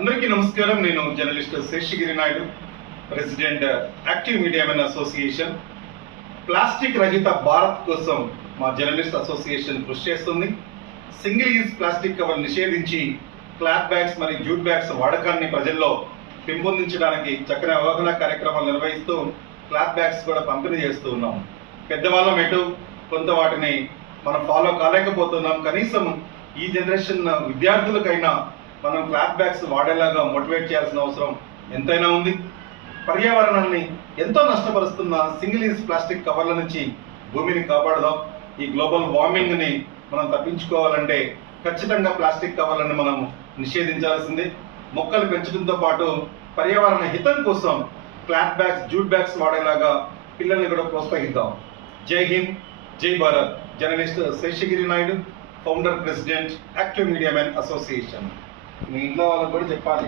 అందరికీ నమస్కారం. నేను journalist Seshagiri Naidu, president active media men association. Plastic రహిత భారత్ కోసం మా జర్నలిస్ట్ అసోసియేషన్ కృషి చేస్తుంది. సింగిల్ యూజ్ ప్లాస్టిక్ కవర్ నిషేధించి క్లాత్ బ్యాగ్స్ మరియు జూట్ బ్యాగ్స్ వాడకాన్ని ప్రజల్లో పెంపొందించడానికి చక్కని అవగాహన కార్యక్రమాలు నిర్వహిస్తూ క్లాత్ బ్యాగ్స్ కూడా పంపిణీ చేస్తూ ఉన్నాం. పెద్దవాళ్ళం ఎటు కొంత వాటిని మనం ఫాలో కాలేకపోతున్నాం. కనీసం ఈ జనరేషన్ విద్యార్థులకైనా మనం క్లాత్ బ్యాగ్స్ వాడేలాగా మోటివేట్ చేయాల్సిన అవసరం ఎంతైనా ఉంది. పర్యావరణాన్ని ఎంతో నష్టపరుస్తున్న సింగిల్ యూజ్ ప్లాస్టిక్ కవర్ల నుంచి భూమిని కాపాడదాం. ఈ గ్లోబల్ వార్మింగ్ని మనం తప్పించుకోవాలంటే ఖచ్చితంగా ప్లాస్టిక్ కవర్లను మనం నిషేధించాల్సిందే. మొక్కలు పెంచడంతో పాటు పర్యావరణ హితం కోసం క్లాత్ బ్యాగ్స్, జూట్ బ్యాగ్స్ వాడేలాగా పిల్లల్ని కూడా ప్రోత్సహిద్దాం. జై హింద్, జై Bharat. Journalist Seshagiri Naidu, founder, president, active media men association. మీ ఇంట్లో వాళ్ళకి కూడా చెప్పాలి.